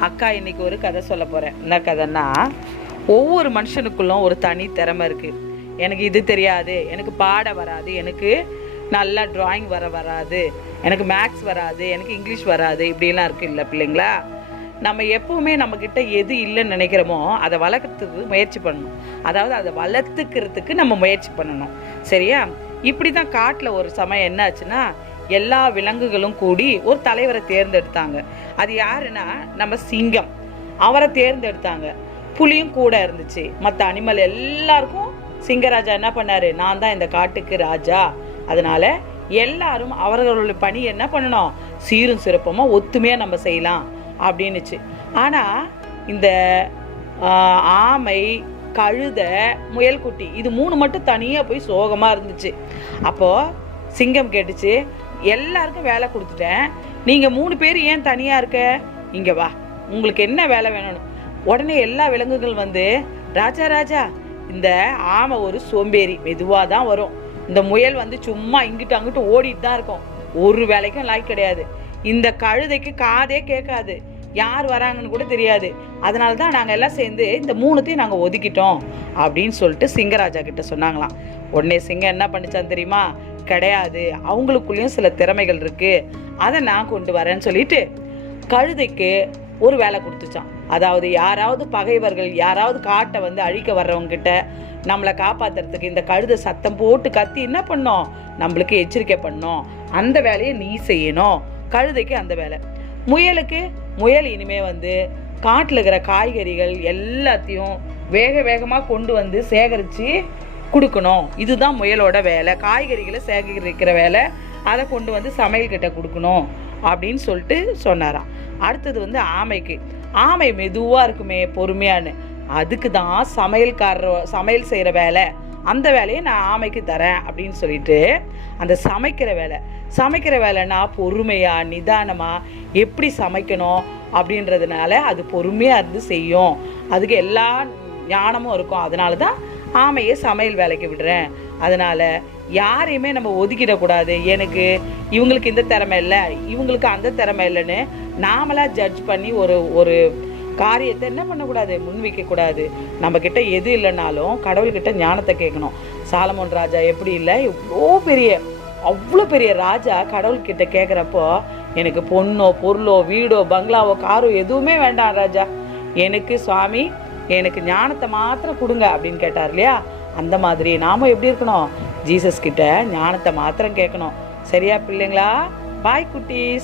அக்கா இன்னைக்கு ஒரு கதை சொல்ல போகிறேன் என்ன கதைன்னா ஒவ்வொரு மனுஷனுக்குள்ளும் ஒரு தனி திறமை இருக்குது எனக்கு இது தெரியாது எனக்கு பாட வராது எனக்கு நல்லா டிராயிங் வர வராது எனக்கு மேக்ஸ் வராது எனக்கு இங்கிலீஷ் வராது இப்படிலாம் இருக்குது இல்லை பிள்ளைங்களா? நம்ம எப்பவுமே நம்மக்கிட்ட எது இல்லைன்னு நினைக்கிறோமோ அதை வளர்க்கறதுக்கு முயற்சி பண்ணணும். அதாவது அதை வளர்த்துக்கிறதுக்கு நம்ம முயற்சி பண்ணணும். சரியா? இப்படி தான் காட்டில் ஒரு சமயம் என்ன ஆச்சுன்னா எல்லா விலங்குகளும் கூடி ஒரு தலைவரை தேர்ந்தெடுத்தாங்க. அது யாருன்னா நம்ம சிங்கம். அவரை தேர்ந்தெடுத்தாங்க. புலியும் கூட இருந்துச்சு. மற்ற அனிமல் எல்லாருக்கும் சிங்கராஜா என்ன பண்ணாரு? நான் தான் இந்த காட்டுக்கு ராஜா. அதனால எல்லாரும் அவர்களுடைய பணி என்ன பண்ணணும்? சீரும் சிறப்பமாக ஒத்துமையாக நம்ம செய்யலாம் அப்படின்னுச்சு. ஆனால் இந்த ஆமை கழுதை முயல்குட்டி இது மூணு மட்டும் தனியாக போய் சோகமாக இருந்துச்சு. அப்போது சிங்கம் கேட்டுச்சு எல்லாருக்கும் வேலை கொடுத்துட்டேன். நீங்கள் மூணு பேர் ஏன் தனியாக இருக்க? இங்கே வா. உங்களுக்கு என்ன வேலை வேணும்னு. உடனே எல்லா விலங்குகள் வந்து ராஜா ராஜா இந்த ஆமை ஒரு சோம்பேறி மெதுவாக தான் வரும். இந்த முயல் வந்து சும்மா இங்கிட்டு அங்கிட்டு ஓடிட்டு தான் இருக்கும். ஒரு வேலைக்கும் லாய் கிடையாது. இந்த கழுதைக்கு காதே கேட்காது. யார் வராங்கன்னு கூட தெரியாது. அதனால தான் நாங்கள் எல்லாம் சேர்ந்து இந்த மூணுத்தையும் நாங்கள் ஒதுக்கிட்டோம். அப்படின்னு சொல்லிட்டு சிங்கராஜா கிட்ட சொன்னாங்களாம். உடனே சிங்கம் என்ன பண்ணுச்சான் தெரியுமா? கிடையாது. அவங்களுக்குள்ளேயும் சில திறமைகள் இருக்குது அதை நான் கொண்டு வரேன்னு சொல்லிட்டு கழுதைக்கு ஒரு வேலை கொடுத்துச்சான் அதாவது யாராவது பகைவர்கள் யாராவது காட்டை வந்து அழிக்க வர்றவங்ககிட்ட நம்மளை காப்பாத்துறதுக்கு இந்த கழுதை சத்தம் போட்டு கத்தி என்ன பண்ணோம்? நம்மளுக்கு எச்சரிக்கை பண்ணோம். அந்த வேலையை நீ செய்யணும். கழுதைக்கு அந்த வேலை. முயலுக்கு முயல் இனிமே வந்து காட்டில் இருக்கிற காய்கறிகள் எல்லாத்தையும் வேக வேகமாக கொண்டு வந்து சேகரித்து கொடுக்கணும். இதுதான் முயலோட வேலை. காய்கறிகளை சேகரிக்கிற வேலை. அதை கொண்டு வந்து சமையல் கிட்ட கொடுக்கணும் அப்படின்னு சொல்லிட்டு சொன்னாராம். அடுத்தது வந்து ஆமைக்கு. ஆமை மெதுவாக இருக்குமே பொறுமையான்னு. அதுக்கு தான் சமையல்காரர் சமையல் செய்கிற வேலை. அந்த வேலையை நான் ஆமைக்கு தரேன் அப்படின்னு சொல்லிட்டு அந்த சமைக்கிற வேலை. சமைக்கிற வேலைன்னா பொறுமையாக நிதானமாக எப்படி சமைக்கணும் அப்படின்றதுனால அது பொறுமையாக இருந்து செய்யும். அதுக்கு எல்லா ஞானமும் இருக்கும். அதனால தான் ஆமையை சமையல் வேலைக்கு விடுறேன். அதனால் யாரையுமே நம்ம ஒதுக்கிடக்கூடாது. எனக்கு இவங்களுக்கு இந்த திறமை இல்லை இவங்களுக்கு அந்த திறமை இல்லைன்னு நாமளாக ஜட்ஜ் பண்ணி ஒரு ஒரு காரியத்தை என்ன பண்ணக்கூடாது? முன்வைக்கக்கூடாது. நம்மக்கிட்ட எது இல்லைனாலும் கடவுள்கிட்ட ஞானத்தை கேட்கணும். சாலமோன் ராஜா எப்படி இல்லை? இவ்வளோ பெரிய அவ்வளோ பெரிய ராஜா கடவுள்கிட்ட கேட்குறப்போ எனக்கு பொண்ணோ பொருளோ வீடோ பங்களாவோ காரோ எதுவுமே வேண்டாம் ராஜா. எனக்கு சுவாமி எனக்கு ஞானத்தை மாத்திரம் கொடுங்க அப்படின்னு கேட்டார் இல்லையா? அந்த மாதிரி. நாம் எப்படி இருக்கணும்? ஜீசஸ் கிட்ட ஞானத்தை மாத்திரம் கேட்கணும். சரியா பிள்ளைங்களா? பாய் குட்டீஸ்.